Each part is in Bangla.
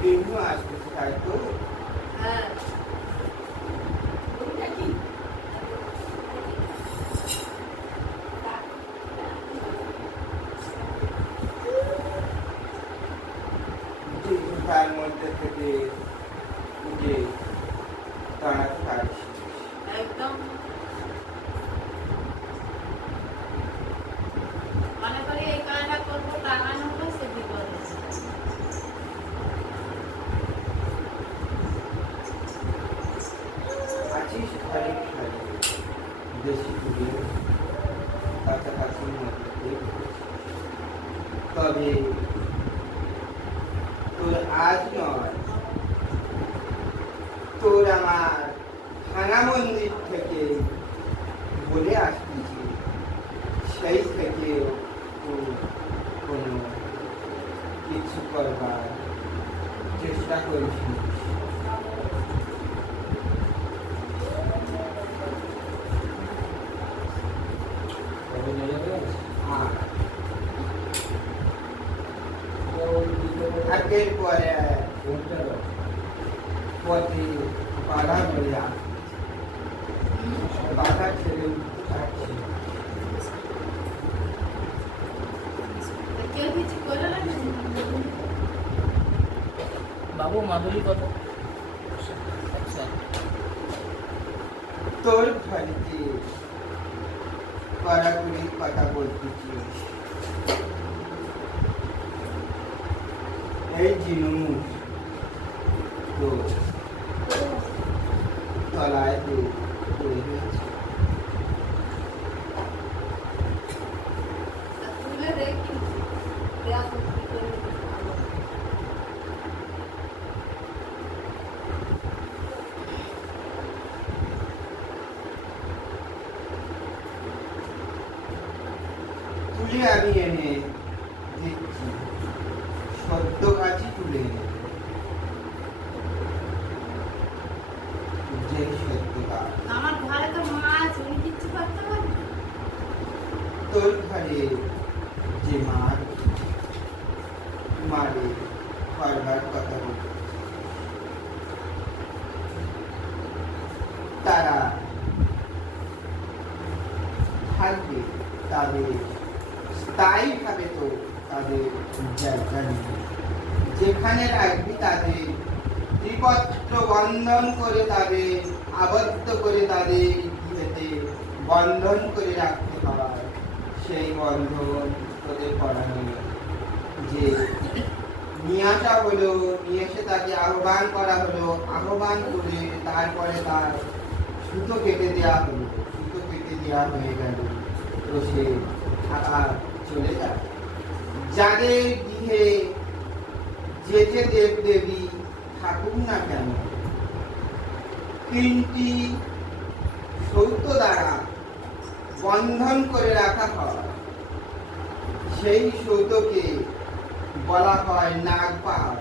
বিহু আসতেছে, তাই তো? হ্যাঁ। তার মধ্যে থেকে যে দাঁড়াতে পারিস একদম মনে করি এই কাজটা করবো, টাকা নেবো, সে বিপদ আছে। আছিস ঘরে ঘরে বেশি দূরে কাছাকাছির মধ্যে, তবে তোর আজ নয়, তোর আমার ভাঙা মন্দির থেকে বলে আসতেছি, সেই থেকে তুই কোনো কিছু করবার চেষ্টা করিস। আগের পরে পথে বাধা পড়ে আসছে, বাধা ছেড়ে উঠতে পারছি না। কেউ কিছু করে না বাবু মাধুরী কত? তোর ঘরেতে কড়াকড়ি কথা বলতেছি, এই জিনিস তো তলায় পড়ে গেছে। তুলে রেখে দেয়া করতে করে তুলে আমি এনে দিচ্ছি, সদ্য গাছি তুলে এনে যে সদ্য গাছ। আমার ঘরে তো মা আছে, উনি কিচ্ছু করতে পারবে না। তোর ঘরে যে মারে বারবার কথা বলছে, তারা থাকবে, তাদের স্থায়ীভাবে তো তাদের জায়গা নেই। যেখানে রাখবি তাদের ত্রিপত্র বন্ধন করে, তাদের আবদ্ধ করে, তাদের ইয়েতে বন্ধন করে রাখতে হয়। সেই বন্ধন তোদের করানো নেই। যে নিয়ে আসা হলো, নিয়ে এসে তাকে আহ্বান করা হলো, আহ্বান করে তারপরে তার সুতো কেটে দেওয়া হলো, সুতো কেটে দেওয়া হয়ে গেল, তো সে আবার চলে যায়। যাদের গৃহে যে যে দেব দেবী থাকুক না কেন, তিনটি সৌত দ্বারা বন্ধন করে রাখা হয়। সেই সৌতকে বলা হয় নাগপাশ।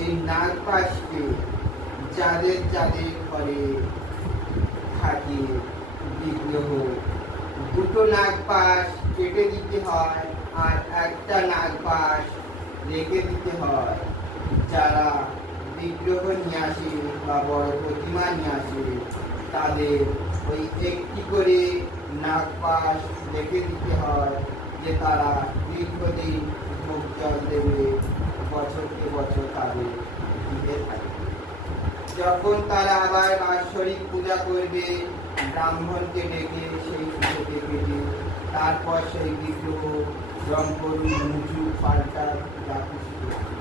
এই নাগপাশকে যাদের যাদের ঘরে থাকে বিগ্রহ, দুটো নাগপাশ কেটে দিতে হয় আর একটা নাগপাশ রেখে দিতে হয়। যারা বিগ্রহ নিয়ে আসে বা বড় প্রতিমা নিয়ে আসে, তাদের ওই একটি করে নাগপাশ রেখে দিতে হয়, যে তারা দীর্ঘদিন ভোগ জল দেবে, বছরকে বছর তাদের দিতে থাকে। যখন তারা আবার বাৎসরিক পূজা করবে, ব্রাহ্মণকে ডেকে সেই পুজোকে কেটে তারপর সেই বিগ্রহ রং করুন, মুচু পাল্টা যা খুশি করবে।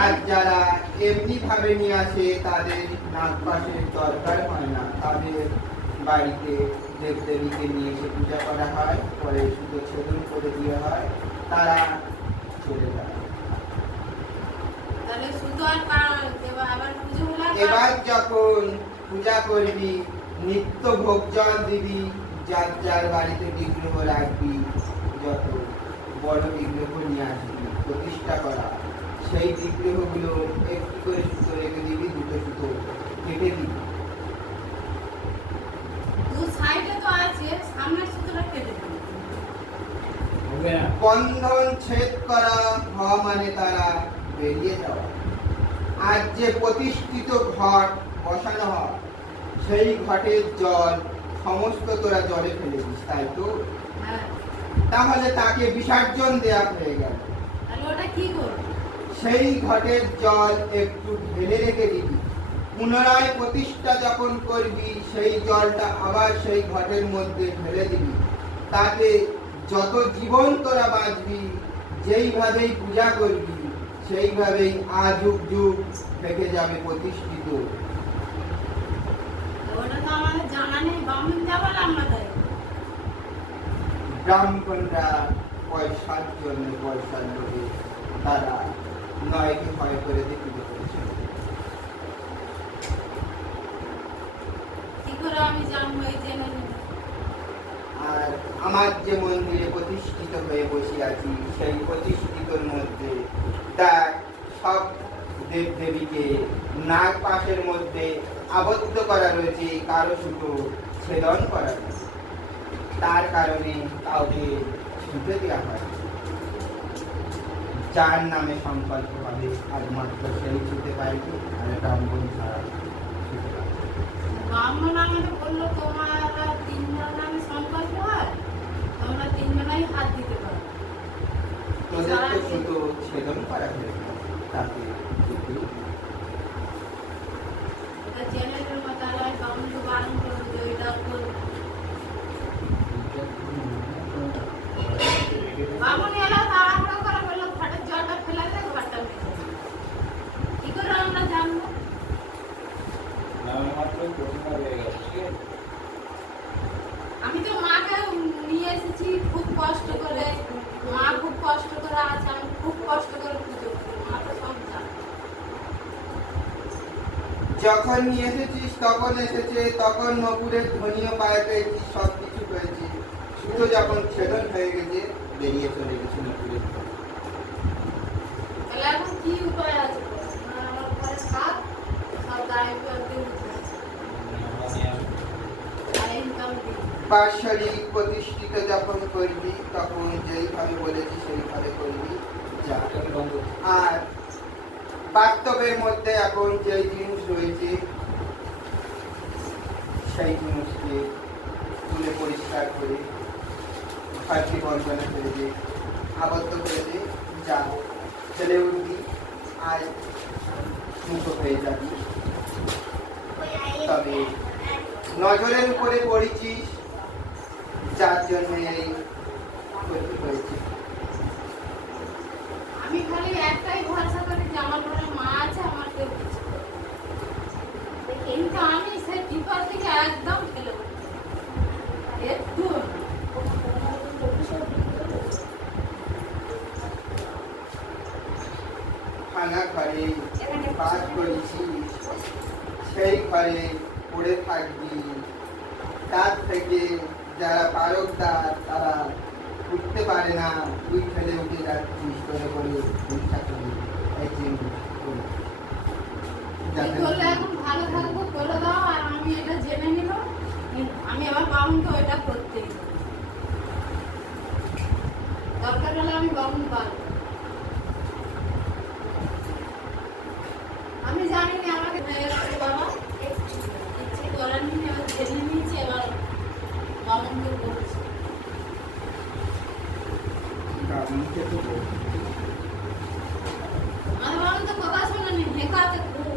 আর যারা এমনি ভাবে নিয়ে আসে, তাদের নাগপাশের দরকার হয় না, তাদের বাড়িতে দেবদেবীকে নিয়ে এসে পূজা করা হয়, পরে শুধু ছেদন করে দেওয়া হয়, তারা চলে যায়। তাহলে শুধু আর দেবা, আবার পুজো হলো এবার যখন পূজা করবি, নিত্য ভোগ জল দিবি, যার যার বাড়িতে বিগ্রহ রাখবি, যত বড় বিগ্রহ নিয়ে আসবি প্রতিষ্ঠা করা, সেই বিগ্রহগুলো একটু করে সুতো রেখে দিবি, দুটো সুতো কেটে দিবি। দু সাইডে তো আছে, সামনের সুতোটা কেটে দিবি। বন্ধন ছেদ করা হওয়া মানে তারা বেরিয়ে যাওয়া। আর যে প্রতিষ্ঠিত ঘট বসানো হয় সেই ঘটের জল সমস্ত তোরা জলে ফেলে দিস, তাই তো? হ্যাঁ, তাহলে তাকে বিসর্জন দেয়া হয়ে গেল। তাহলে ওটা কি করবো? সেই ঘটের জল একটু ঢেলে রেখে দিবি, পুনরায় প্রতিষ্ঠা যখন করবি সেই জলটা আবার সেই ঘটের মধ্যে ঢেলে দিবি। তাকে যত জীবন তোরা বাঁচবি যেইভাবেই পূজা করবি সেইভাবেই আযুগ যুগ থেকে যাবে প্রতিষ্ঠিত। ওটা তো আমাদের জানা নেই, বামুন যাবার আমাদের। ব্রাহ্মণরা পয়সার জন্য, পয়সার লোভে তারা নয়কে ভয় করে দেখিতে করেছে। কি করে আমি জানবো এই জেনে নেব? আর আমার যে মন্দিরে প্রতিষ্ঠিত হয়ে বসে আছি সেই প্রতিষ্ঠিতর মধ্যে তার সব দেব দেবীকে নাগ পাশের মধ্যে আবদ্ধ করা রয়েছে, কারো সুতো ছেদন করা রয়েছে। তার কারণে কাউকে ছুটে দেওয়া হয়, যার নামে সংকল্প হবে একমাত্র সেই ছুটে পাইবে, আর ব্রাহ্মণ ছাড়া ছুটে পাইবে। বামুন আমাকে বললো তোমার তিনজন নামে সংকল্প হয়, তোমরা তিনজনাই হাত দিতে পারো। তোদের তো শুধু ছেদন করা হয়েছে, তাকে এটা জেনে নেবো, তাহলে আমি বামুনকে বারণ করবো যে ওইটা করবো। বামুন এলো তাড়াহুড়ো করে বললো ঘাটের জলটা ফেলে দে, ঘরটা মেরে দে। কি করে আমরা জানবো? আমি তো মাকে নিয়ে এসেছি খুব কষ্ট করে, মা খুব কষ্ট করে আছে, আমি খুব কষ্ট করে পুজো করি, মা তো সব জানে। যখন নিয়ে এসেছিস তখন এসেছে, তখন নপুরের ধ্বনিও পায়ে পেয়েছিস, সব কিছু পেয়েছি। শুধু যখন ছেদন হয়ে গেছে বেরিয়ে চলে গেছে নপুরের ধ্বনি। তাহলে এখন কি উপায় আছে? আমার ঘরে খাট, সব গায়ে দিয়ে উঠে আছে, আর ইনকাম দিই। বাৎসরিক প্রতিষ্ঠিত যখন করবি তখন যেইভাবে বলেছি সেইভাবে করবি, যা। আর বাস্তবের মধ্যে এখন যে জিনিস রয়েছে সেই জিনিসকে তুলে পরিষ্কার করে ঘরটি বন্ধনে করে দে, আবদ্ধ করে দে, যা। ছেলে উঠবি আর মুখো হয়ে যাবি। তবে নজরের উপরে পড়েছিস, যার জন্য এই ক্ষতি হয়েছে। আমি খালি একটাই ভরসা করি যে আমার ঘরে মা আছে, আমার কেউ কিছু করবে না। কিন্তু আমি সেই টিপার থেকে একদম ফেলে উঠছি একটু না। ভাঙা ঘরে বাস করেছিস, সেই ঘরে পড়ে থাকবি। তার থেকে যারা পারকদার তারা উঠতে পারে না, তুই ফেলে উঠে যাচ্ছিস করে করে পরীক্ষা করি। এই চিন্তা করি। যাতে করলে এখন ভালো থাকবো, করে দাও, আর আমি এটা জেনে নিল, আমি আবার বামুনকে ওইটা করতেই দেব। দরকার হলে আমি বামুন পারবো। আমি জানি না আমাকে বাবা ইচ্ছে করার নিয়ে এবার জেনে নিয়েছি, এবার বামুনকে বলছি। ব্রাহ্মণকে তো বলছি। আমার বামুন তো কথা শোনেনি, হেঁকাতে খুব।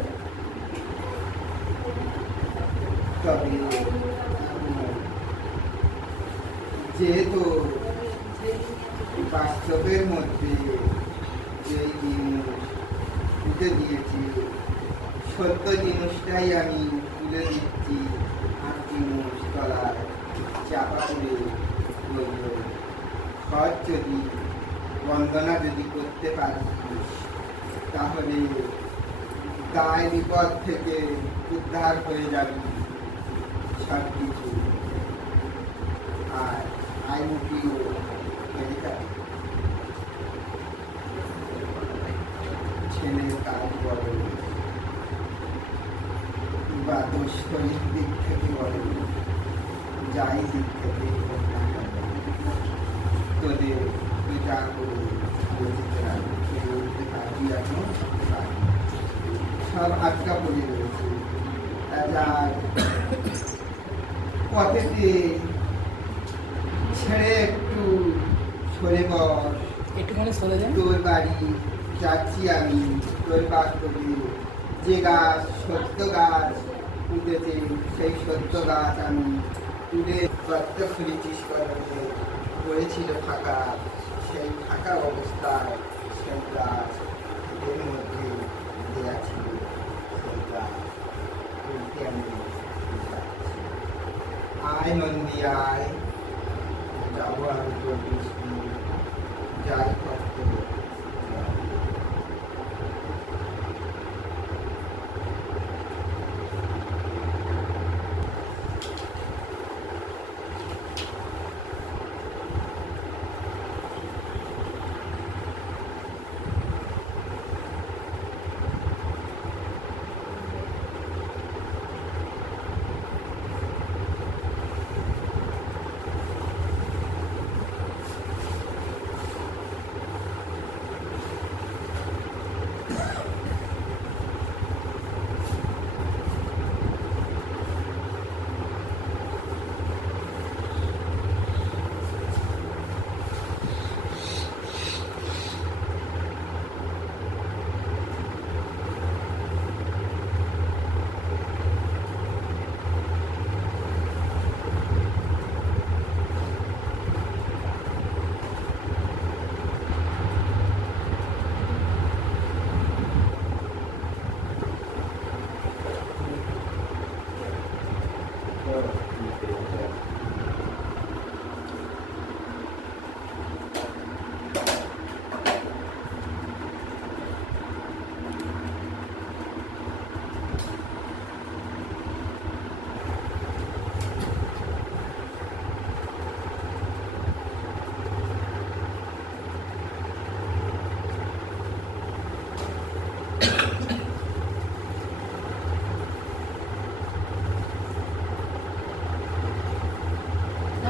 তবে যেহেতু বাস্তবের মধ্যে যেই জিনিস তুলে দিয়েছি সত্য জিনিসটাই আমি তুলে দিচ্ছি, আর জিনিস তলায় চাপা করে রইল। ঘর যদি বন্দনা যদি করতে পারিস তাহলে দায় বিপদ থেকে উদ্ধার হয়ে যাবে সব কিছু, আর আইমুখিও হয়ে যাবে। ছেলের কাজ বড় বা দোষের দিক থেকে বড়, যাই দিক থেকে হোক না কেন, তোদের তুই যা করবি উঠতে পারবি, এখন সব আটকা পড়ে রয়েছে। আর পথেতে ছেড়ে একটু সরে বস, একটুখানি সরে যান। তোর বাড়ি যাচ্ছি আমি। তোর বাস্তবে যে গাছ সত্য গাছ উঠেছে, সেই সত্য গাছ আমি তুলে গর্ত খুলেছিস করতে পড়েছিল ফাঁকা, সেই ফাঁকা অবস্থায় সেই গাছ এর মধ্যে দেয়া ছিল। সেই গাছ তুলতে আমি যাচ্ছি। আয় নন্দী আয়, যাবো আমি তোর বিষ্ণু, যাই করতে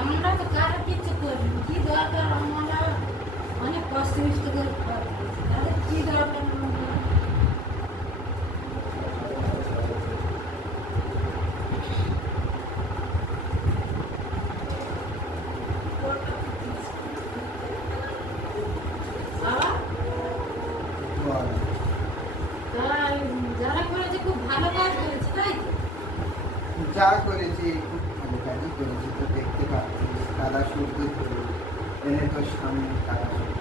আমরা তো কারো কিছু করি কি দরকার, আমরা অনেক কষ্ট মিষ্ট করে খাওয়া তাদের কি দরকার আমাদের? বাবা, বল। তারা যারা করেছে খুব ভালো কাজ করেছে, তাই তো? যা করেছি খুব ভালো কাজই করেছি, তো দেখতে পাচ্ছিস তারা সূর্য ধরে এনে তোর সামনে তারা সূর্য।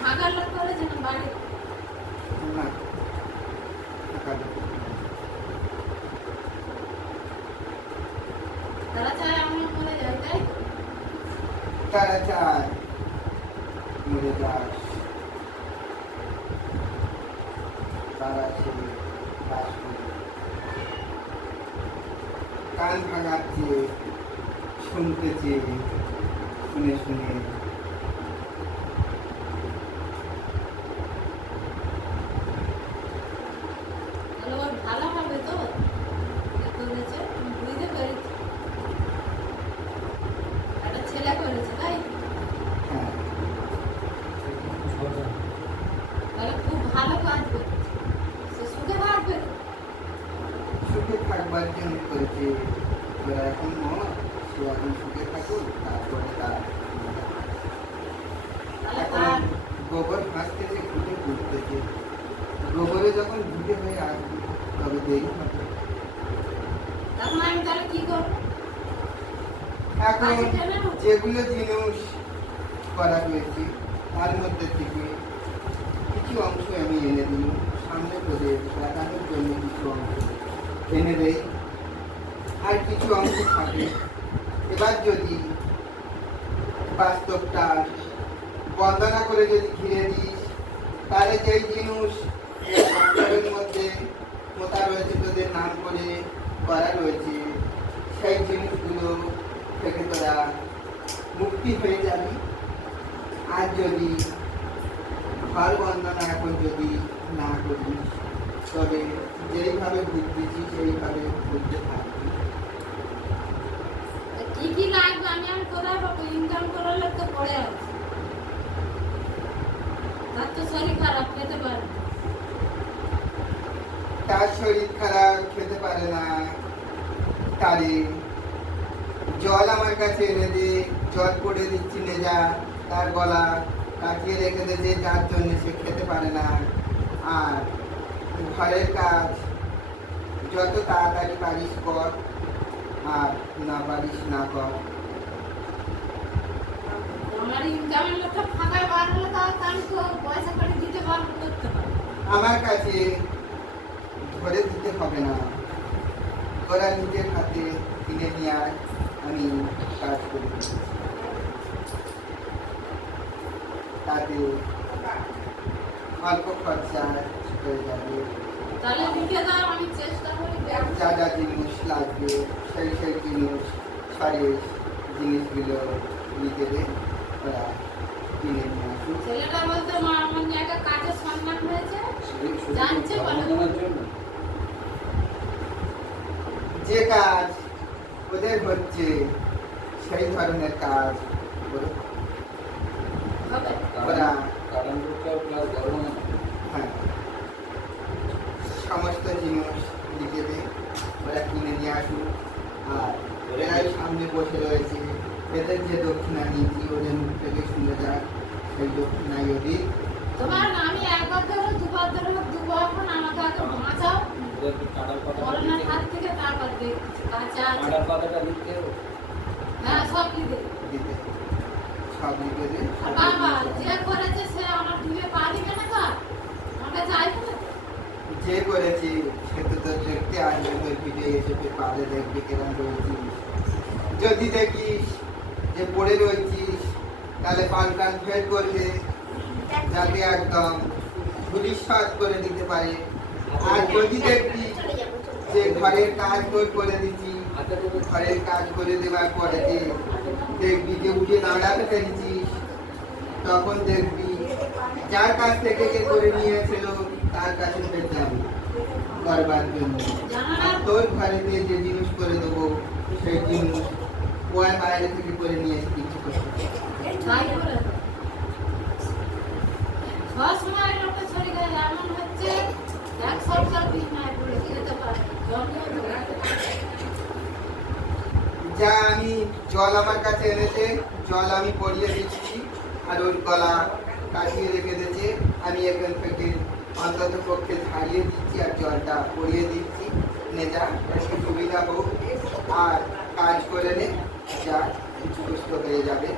ফাঁকা লোক করেছে না বাড়ি? না, টাকা দেবো। তারা চায় আমরা মরে যাই, তাই তো? তারা চায় মরে যাস, তারা সে বাস করে। কান ভাঙাচ্ছে, শুনতেছে, শুনে শুনে তাহলে ওর ভালো হবে তো এ করেছে, বুঝতে পেরেছি একটা ছেলে করেছে, তাই তো? হ্যাঁ, তাহলে খুব ভালো কাজ করেছে, সে সুখে থাকবে তো? সুখে থাকবার জন্য করেছে। তোরা এখন মর, সে এখন সুখে থাকুক, তারপরে তার তাহলে এখন তার গোবর ভাসতেছে, ঘুটে ঘুরতেছে। গোবরে যখন ঘুটে হয়ে আসবে তবে দেরি হবে। তখন আমি তাহলে কি করবো? এখন আচ্ছা, টেনে নাও। যেগুলো জিনিস করা হয়েছে তার মধ্যে থেকে কিছু অংশ আমি এনে দিই, সামনে করে দেখানোর জন্য কিছু অংশ এনে দেই, আর কিছু অংশ থাকে। এবার যদি বাস্তবটা বন্দনা করে যদি ঘিরে দিস, তাহলে যেই জিনিস বাস্তবের মধ্যে মোতা রয়েছে, তোদের নাম করে করা রয়েছে, সেই জিনিসগুলো থেকে তোরা মুক্তি হয়ে যাবি। আর যদি ঘর বন্দনা এখন যদি না করিস, তবে যেইভাবে ঘুরতেছি সেইভাবে ঘুরতে থাকবি। কি কি লাগবে আমি কোথায় পাবো? ইনকাম করার লোক তো পড়ে আছে। তার তো শরীর খারাপ খেতে পারে না। তার শরীর খারাপ খেতে পারে না, তারে জল আমার কাছে এনে দে, জল করে দিচ্ছি নেজা, তার গলা কাটিয়ে রেখে দিয়েছে যার জন্য সে খেতে পারে না। আর ঘরের কাজ যত তাড়াতাড়ি পারিস কর, আর না পারিস না কর। আমার ইনকামের লোকটা ফাঁকায় বার হলে তাও আমি তো পয়সা করে দিতে পারবো, করতে পারবো। আমার কাছে ধরে দিতে হবে না, ওরা নিজের হাতে কিনে নিয়ে আয়, আমি কাজ করে দিচ্ছি। তাতে অল্প খরচা হয়ে যাবে। তাহলে লিখে দাও, আমি চেষ্টা করি দেব। যা যা জিনিস লাগবে সেই সেই জিনিস, ফ্রেশ জিনিসগুলো লিখে দে, ওরা কিনে নিয়ে আসুক। ছেলেটা বলতে মা আমার একটা কাজের সন্ধান হয়েছে, জানছে বলে। যে কাজ ওদের হচ্ছে সেই ধরনের কাজ ওরা হবে। হ্যাঁ, সমস্ত জিনিস লিখে দে, ওরা কিনে নিয়ে আসুক। আর এরাই সামনে বসে রয়েছে, এদের যে দক্ষিণা নীতি ওদের মুখ থেকে শুনে যাক, সেই দক্ষিণাই ওদের। তোমার আমি একবার ধরো দুবার ধরো দুবার, এখন আমাকে আগে বাঁচাও করোনার হাত থেকে, তারপর দেখছি কাঁচা আছে। হ্যাঁ, সব লিখে দেব। দিতে সব লিখে দে। আর বাবা যে করেছে সে আমার ডিমে পা দিবে না তো, আমাকে চাইবে না। যে করেছি সে তো তোর দেখতে আসবে, তোর ভিডিও এসে তুই পারে দেখবি কেমন রয়েছিস। যদি দেখিস যে পড়ে রয়েছিস তাহলে পান টান ফের করবে, যাতে একদম ভবিষ্যৎ করে দিতে পারে। আর যদি দেখবি যে ঘরের কাজ তোর করে দিচ্ছি, ঘরের কাজ করে দেওয়ার পরে দেখবি যে উঠে দাঁড়াতে পেরেছিস, তখন দেখবি যার কাছ থেকে কে করে নিয়েছিল তার কাছে ফের যাবি করবার জন্য। আর তোর ঘরেতে যে জিনিস করে দেবো সেই জিনিস ওই বাইরে থেকে করে নিয়ে এসে কিছু করতে হবে। তাই করে দাও। সবসময় লোকটা ছড়ি গেলে এমন হচ্ছে, এক সপ্তাহ দিন নাই বলে খেতে পারে। যা আমি জল আমার কাছে এনেছে, জল আমি পরিয়ে দিচ্ছি, আর ওর গলা কাটিয়ে রেখে দিয়েছে, আমি এখান থেকে অন্তত পক্ষে ছাড়িয়ে দিচ্ছি আর জলটা পরিয়ে দিচ্ছি। নে যা, একটু সুবিধা হোক আর কাজ করে নে, যা সুস্থ হয়ে যাবে।